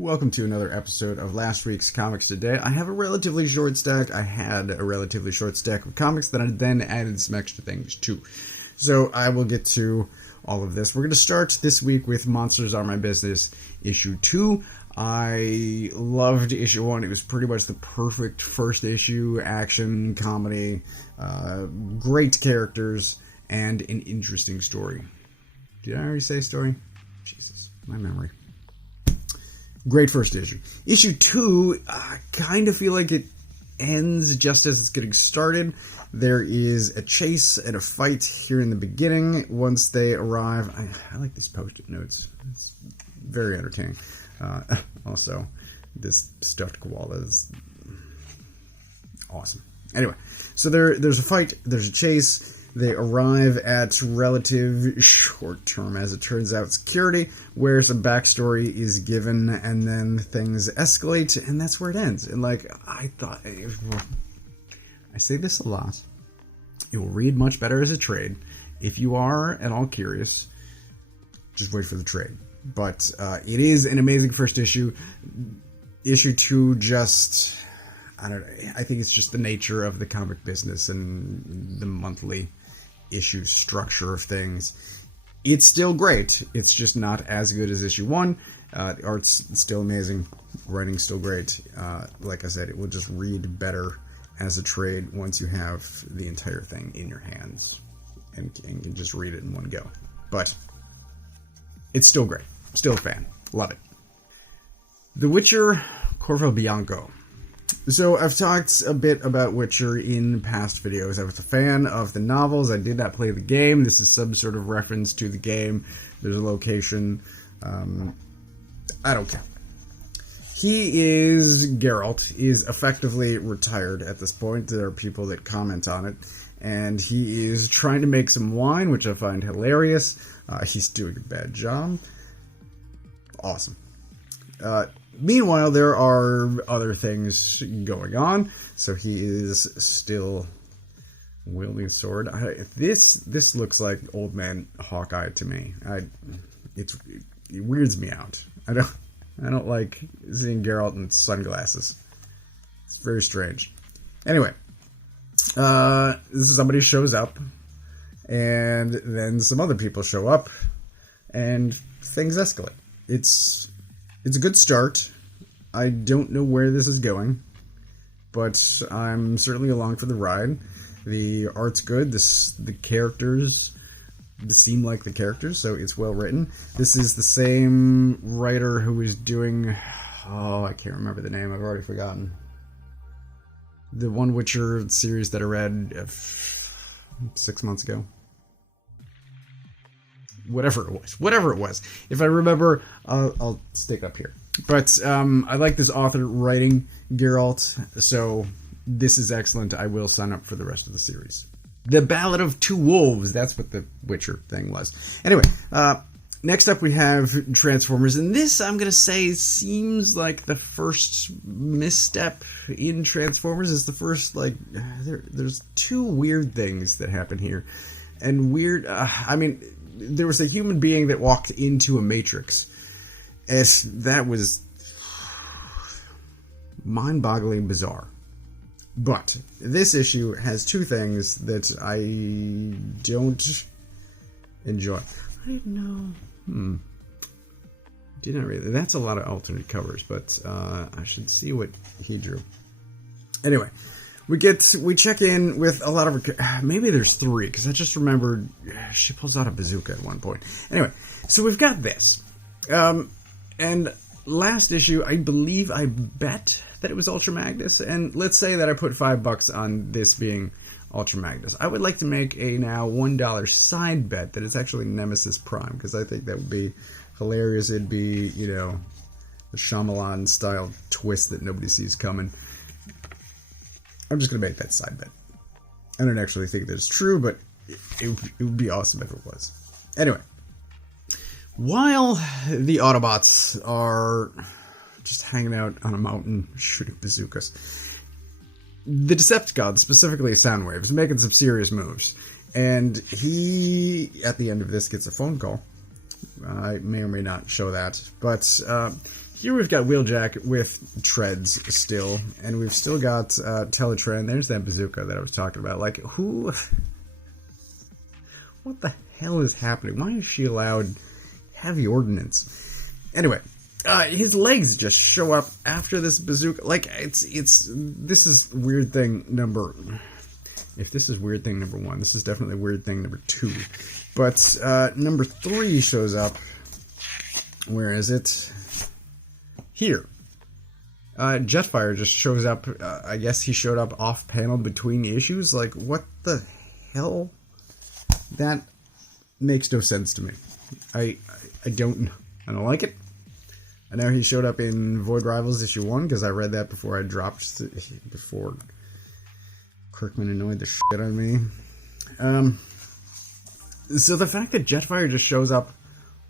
Welcome to another episode of Last Week's Comics Today. I have a relatively short stack. I had a relatively short stack of comics that I then added some extra things to. So I will get to all of this. We're going to start this week with Monsters Are My Business, issue 2. I loved issue 1. It was pretty much the perfect first issue, action, comedy, great characters, and an interesting story. Did I already say story? Jesus, my memory. Great first issue. Issue 2, I kind of feel like it ends just as it's getting started. There is a chase and a fight here in the beginning. Once they arrive, I like these post-it notes. It's very entertaining. Also, this stuffed koala is awesome. Anyway, so there's a fight, there's a chase. They arrive at relative short-term, as it turns out, security, where some backstory is given, and then things escalate, and that's where it ends. And, I thought... I say this a lot. It will read much better as a trade. If you are at all curious, just wait for the trade. But it is an amazing first issue. Issue 2 just... I don't know. I think it's just the nature of the comic business and the monthly issue structure of things. It's still great. It's just not as good as issue 1. The art's still amazing. Writing's still great. Like I said, it will just read better as a trade once you have the entire thing in your hands and can just read it in one go. But it's still great. Still a fan. Love it. The Witcher, Corvo, Bianco. So, I've talked a bit about Witcher in past videos. I was a fan of the novels. I did not play the game. This is some sort of reference to the game. There's a location. I don't care. Geralt is effectively retired at this point. There are people that comment on it. And he is trying to make some wine, which I find hilarious. He's doing a bad job. Awesome. Meanwhile, there are other things going on, so he is still wielding a sword. This looks like Old Man Hawkeye to me. It weirds me out. I don't like seeing Geralt in sunglasses. It's very strange. Anyway, somebody shows up, and then some other people show up, and things escalate. It's a good start. I don't know where this is going, but I'm certainly along for the ride. The art's good. The characters seem like the characters, so it's well written. This is the same writer who is doing... Oh, I can't remember the name. I've already forgotten. The one Witcher series that I read 6 months ago. Whatever it was. If I remember, I'll stick up here. But I like this author writing Geralt, so this is excellent. I will sign up for the rest of the series. The Ballad of Two Wolves, that's what the Witcher thing was. Anyway, next up we have Transformers, and this, I'm going to say, seems like the first misstep in Transformers. It's the first, there's two weird things that happen here. And weird, there was a human being that walked into a matrix. That was mind-boggling bizarre. But this issue has two things that I don't enjoy. I didn't know. Didn't really. That's a lot of alternate covers, but I should see what he drew. Anyway, we check in with a lot of... Maybe there's 3, because I just remembered she pulls out a bazooka at one point. Anyway, so we've got this. And last issue, I believe I bet that it was Ultra Magnus. And let's say that I put $5 on this being Ultra Magnus. I would like to make a now $1 side bet that it's actually Nemesis Prime, because I think that would be hilarious. It'd be, the Shyamalan-style twist that nobody sees coming. I'm just going to make that side bet. I don't actually think that it's true, but it would be awesome if it was. Anyway. While the Autobots are just hanging out on a mountain shooting bazookas, the Decepticons, specifically Soundwave, is making some serious moves. And he, at the end of this, gets a phone call. I may or may not show that. But here we've got Wheeljack with treads still, and we've still got Teletran. There's that bazooka that I was talking about. Like, who... What the hell is happening? Why is she allowed heavy ordnance? Anyway, his legs just show up after this bazooka. Like, this is weird thing number... If this is weird thing number 1, this is definitely weird thing number 2. But number 3 shows up. Where is it? Here. Jetfire just shows up. I guess he showed up off panel between issues. Like, what the hell? That makes no sense to me. I don't like it. I know he showed up in Void Rivals issue 1 because I read that before I dropped, before Kirkman annoyed the shit out of me. So the fact that Jetfire just shows up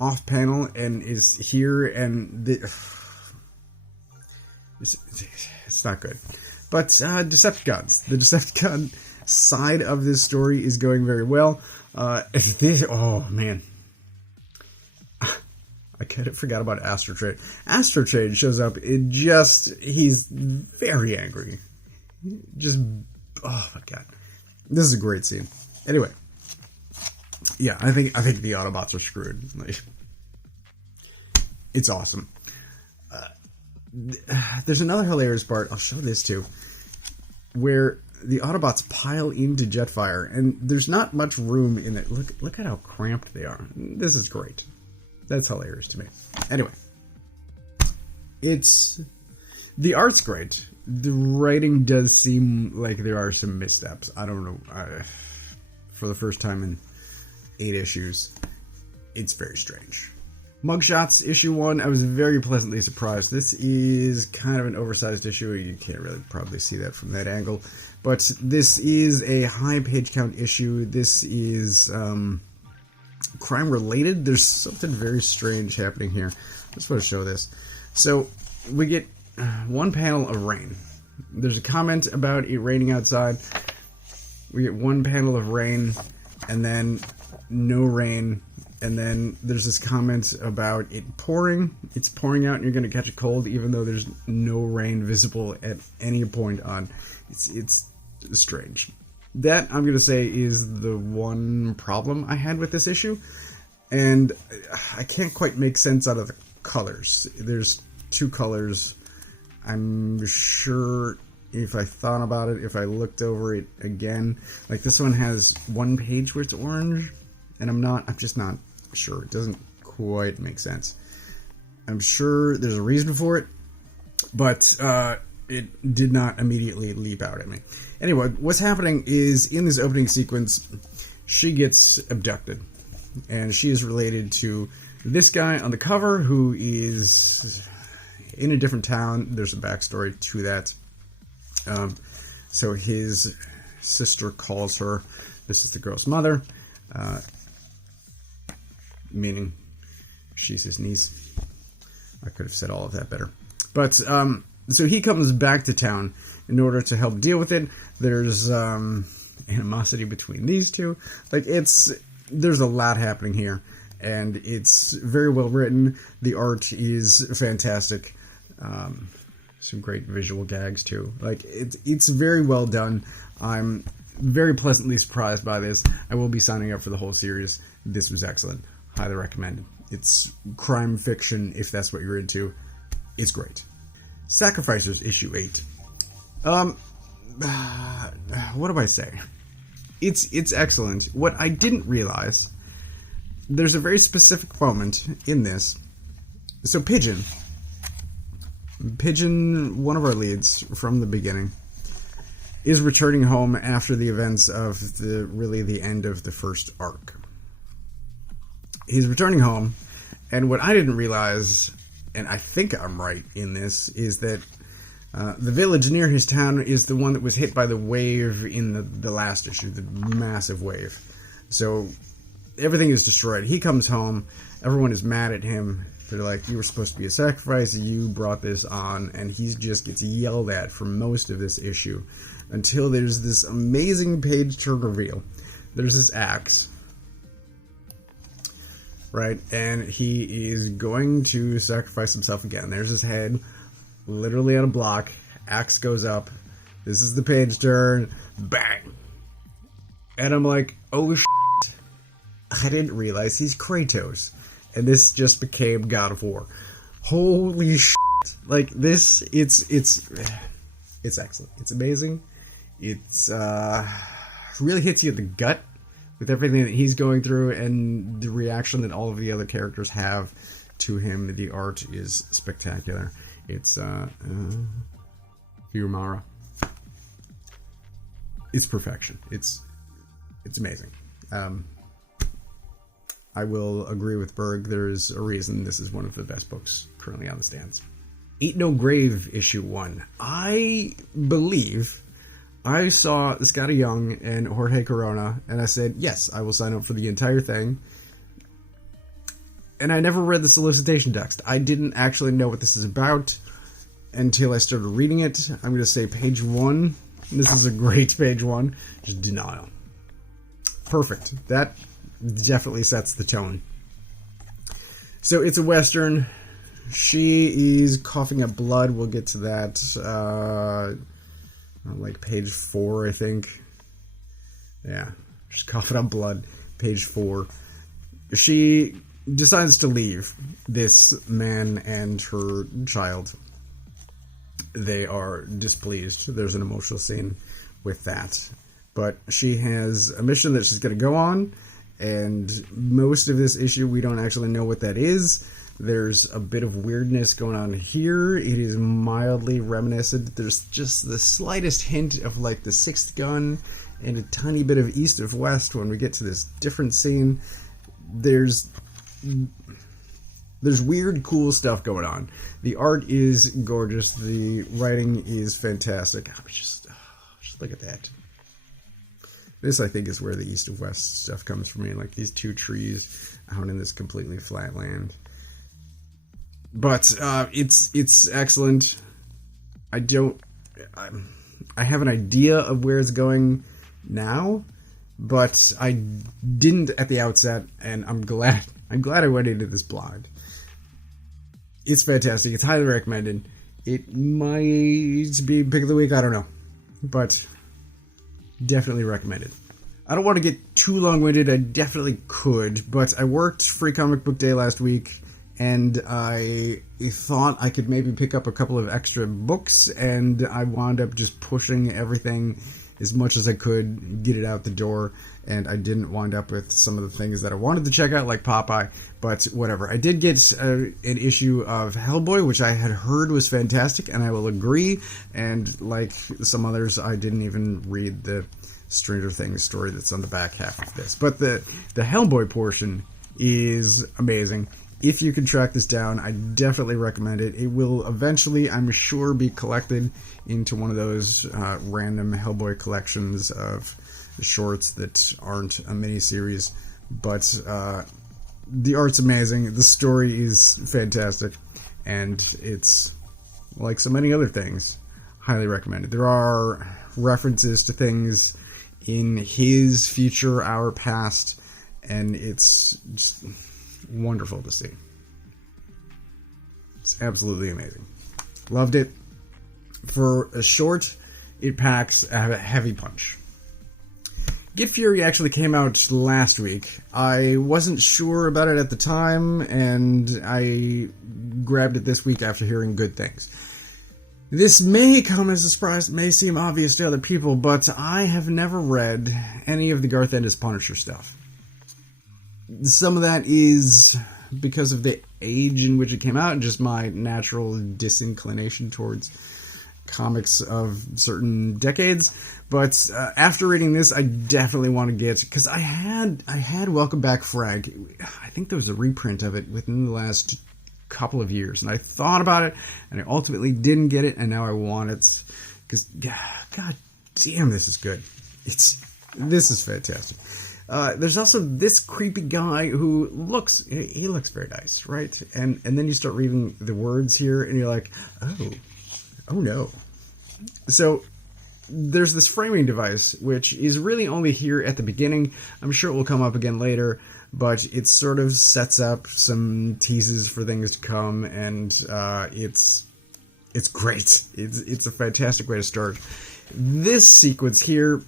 off panel and is here and it's not good. But Decepticons. The Decepticon side of this story is going very well. Oh man. I kind of forgot about Astrotrade. Astrotrade shows up in he's very angry. Just, oh my god. This is a great scene. Anyway. Yeah, I think the Autobots are screwed. Like, it's awesome. There's another hilarious part, I'll show this too, where the Autobots pile into Jetfire, and there's not much room in it. Look at how cramped they are. This is great. That's hilarious to me. Anyway, the art's great. The writing does seem like there are some missteps. I don't know. For the first time in 8 issues, it's very strange. Mugshots issue 1, I was very pleasantly surprised. This is kind of an oversized issue. You can't really probably see that from that angle. But this is a high page count issue. This is crime related. There's something very strange happening here. I just want to show this. So we get one panel of rain. There's a comment about it raining outside. We get one panel of rain and then no rain. And then there's this comment about it pouring. It's pouring out and you're going to catch a cold even though there's no rain visible at any point on. It's strange. That, I'm going to say, is the one problem I had with this issue. And I can't quite make sense out of the colors. There's 2 colors. I'm sure if I thought about it, if I looked over it again, like this one has one page where it's orange, and I'm just not sure. It doesn't quite make sense. I'm sure there's a reason for it, but it did not immediately leap out at me. Anyway, what's happening is in this opening sequence, she gets abducted, and she is related to this guy on the cover who is in a different town. There's a backstory to that. So his sister calls her, this is the girl's mother, meaning she's his niece. I could have said all of that better. But, so he comes back to town in order to help deal with it. There's animosity between these two. Like, there's a lot happening here, and it's very well written. The art is fantastic. Some great visual gags too. Like, it's very well done. I'm very pleasantly surprised by this. I will be signing up for the whole series. This was excellent. Highly recommended. It's crime fiction, if that's what you're into. It's great. Sacrificers issue 8. What do I say? It's excellent. What I didn't realize, there's a very specific moment in this. So Pigeon, one of our leads from the beginning, is returning home after the events of the end of the first arc. He's returning home, and what I didn't realize, and I think I'm right in this, is that the village near his town is the one that was hit by the wave in the last issue, the massive wave. So everything is destroyed. He comes home, everyone is mad at him. They're like, you were supposed to be a sacrifice, you brought this on, and he just gets yelled at for most of this issue until there's this amazing page turn reveal. There's this axe. right? And he is going to sacrifice himself again. There's his head, literally on a block. Axe goes up. This is the page turn. Bang! And I'm like, oh shit. I didn't realize he's Kratos. And this just became God of War. Holy shit. Like, this, it's excellent. It's amazing. It's, really hits you in the gut with everything that he's going through and the reaction that all of the other characters have to him. The art is spectacular. It's, Fiumara. It's perfection. It's amazing. I will agree with Berg. There's a reason this is one of the best books currently on the stands. Eat No Grave, issue 1. I believe I saw Scotty Young and Jorge Corona, and I said, yes, I will sign up for the entire thing. And I never read the solicitation text. I didn't actually know what this is about until I started reading it. I'm going to say page 1. This is a great page 1. Just denial. Perfect. That definitely sets the tone. So it's a Western. She is coughing up blood. We'll get to that. Like page 4, I think. Yeah. She's coughing up blood. Page 4. She decides to leave this man and her child. They are displeased. There's an emotional scene with that. But she has a mission that she's going to go on, and most of this issue we don't actually know what that is. There's a bit of weirdness going on here. It is mildly reminiscent. There's just the slightest hint of like the Sixth Gun and a tiny bit of East of West when we get to this different scene. There's weird, cool stuff going on. The art is gorgeous. The writing is fantastic. Just look at that. This, I think, is where the East of West stuff comes from. Like these two trees out in this completely flat land. But it's excellent. I have an idea of where it's going now, but I didn't at the outset, and I'm glad I went into this blind. It's fantastic. It's highly recommended. It might be pick of the week. I don't know, but definitely recommended. I don't want to get too long-winded. I definitely could, but I worked Free Comic Book Day last week, and I thought I could maybe pick up a couple of extra books, and I wound up just pushing everything as much as I could, get it out the door, and I didn't wind up with some of the things that I wanted to check out, like Popeye, but whatever. I did get an issue of Hellboy, which I had heard was fantastic, and I will agree, and like some others, I didn't even read the Stranger Things story that's on the back half of this. But the Hellboy portion is amazing. If you can track this down, I definitely recommend it. It will eventually, I'm sure, be collected into one of those random Hellboy collections of shorts that aren't a miniseries. But the art's amazing. The story is fantastic. And it's, like so many other things, highly recommended. There are references to things in his future, our past, and it's just wonderful to see. It's absolutely amazing. Loved it. For a short, it packs a heavy punch. Get Fury actually came out last week. I wasn't sure about it at the time, and I grabbed it this week after hearing good things. This may come as a surprise, may seem obvious to other people, but I have never read any of the Garth Ennis Punisher stuff. Some of that is because of the age in which it came out, and just my natural disinclination towards comics of certain decades. But after reading this, I definitely want to get, because I had Welcome Back Frank. I think there was a reprint of it within the last couple of years, and I thought about it, and I ultimately didn't get it, and now I want it, because god damn, this is good. This is fantastic. There's also this creepy guy who looks very nice, right? And then you start reading the words here, and you're like, oh no. So there's this framing device, which is really only here at the beginning. I'm sure it will come up again later, but it sort of sets up some teases for things to come, and it's great. It's a fantastic way to start. This sequence here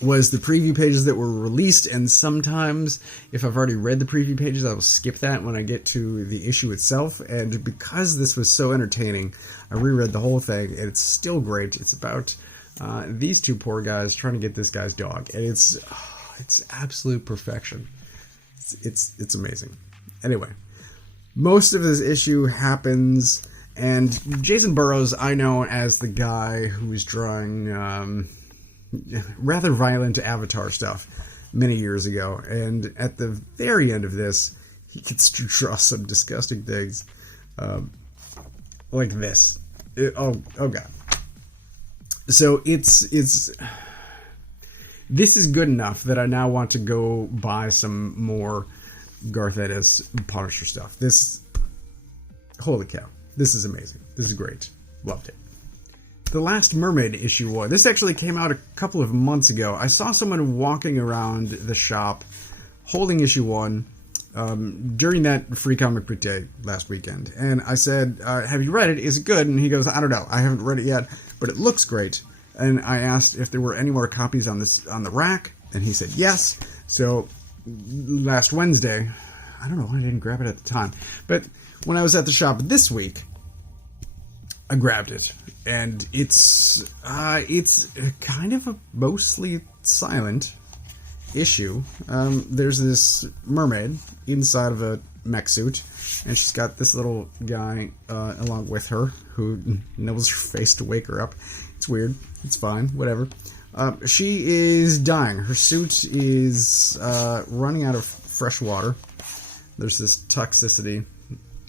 was the preview pages that were released, and sometimes if I've already read the preview pages, I will skip that when I get to the issue itself. And because this was so entertaining, I reread the whole thing, and it's still great. It's about these two poor guys trying to get this guy's dog, and it's absolute perfection. It's amazing. Anyway, most of this issue happens, and Jason Burrows I know as the guy who was drawing rather violent Avatar stuff many years ago, and at the very end of this, he gets to draw some disgusting things like this. Oh god. So this is good enough that I now want to go buy some more Garth Ennis Punisher stuff. Holy cow, this is amazing. This is great. Loved it. The Last Mermaid issue 1. This actually came out a couple of months ago. I saw someone walking around the shop holding issue 1 during that Free Comic Book Day last weekend. And I said, have you read it? Is it good? And he goes, I don't know. I haven't read it yet, but it looks great. And I asked if there were any more copies on the rack, and he said yes. So last Wednesday, I don't know why I didn't grab it at the time, but when I was at the shop this week, I grabbed it, and it's kind of a mostly silent issue. There's this mermaid inside of a mech suit, and she's got this little guy along with her who nibbles her face to wake her up. It's weird. It's fine. Whatever. She is dying. Her suit is running out of fresh water. There's this toxicity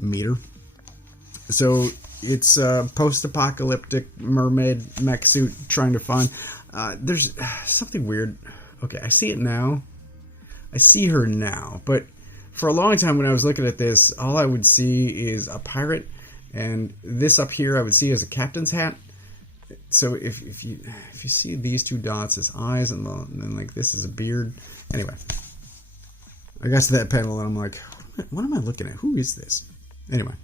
meter. So it's a post-apocalyptic mermaid mech suit trying to find... there's something weird. Okay, I see it now. I see her now. But for a long time when I was looking at this, all I would see is a pirate. And this up here I would see as a captain's hat. So if you see these two dots as eyes, and then like this is a beard. Anyway, I got to that panel and I'm like, what am I looking at? Who is this? Anyway,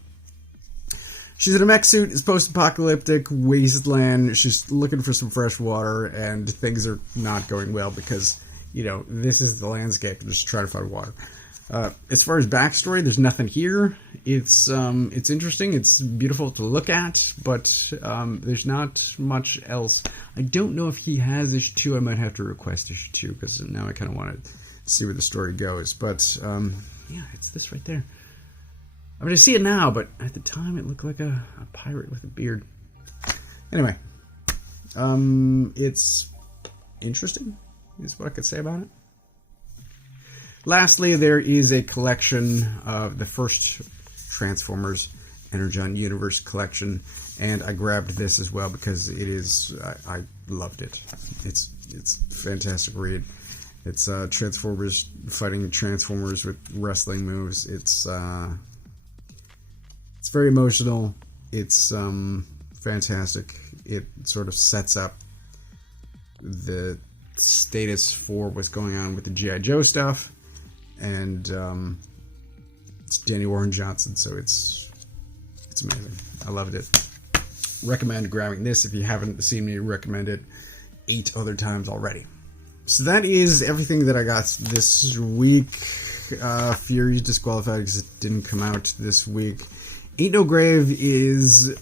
she's in a mech suit. It's post-apocalyptic wasteland. She's looking for some fresh water, and things are not going well because, you know, this is the landscape. Just trying to find water. As far as backstory, there's nothing here. It's interesting. It's beautiful to look at, but there's not much else. I don't know if he has issue 2. I might have to request issue 2 because now I kind of want to see where the story goes. But yeah, it's this right there. I mean, I see it now, but at the time it looked like a pirate with a beard. Anyway, it's interesting, is what I could say about it. Lastly, there is a collection of the first Transformers Energon Universe collection, and I grabbed this as well because it is, I loved it. It's a fantastic read. It's Transformers fighting Transformers with wrestling moves. It's very emotional. It's fantastic. It sort of sets up the status for what's going on with the G.I. Joe stuff. And it's Danny Warren Johnson, so it's amazing. I loved it. Recommend grabbing this if you haven't seen me recommend it 8 other times already. So that is everything that I got this week. Fury disqualified because it didn't come out this week. Ain't No Grave is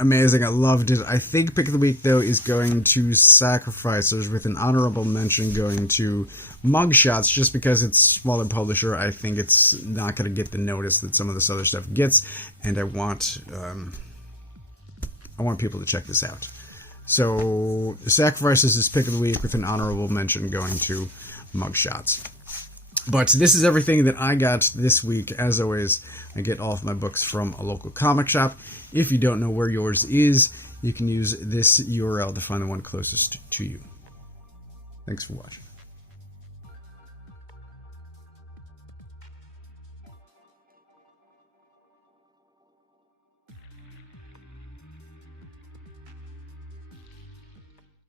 amazing. I loved it. I think Pick of the Week, though, is going to Sacrificers, with an honorable mention going to Mugshots, just because it's a smaller publisher. I think it's not going to get the notice that some of this other stuff gets, and I want people to check this out. So Sacrifices is Pick of the Week, with an honorable mention going to Mugshots. But this is everything that I got this week. As always, I get all of my books from a local comic shop. If you don't know where yours is, you can use this URL to find the one closest to you. Thanks for watching.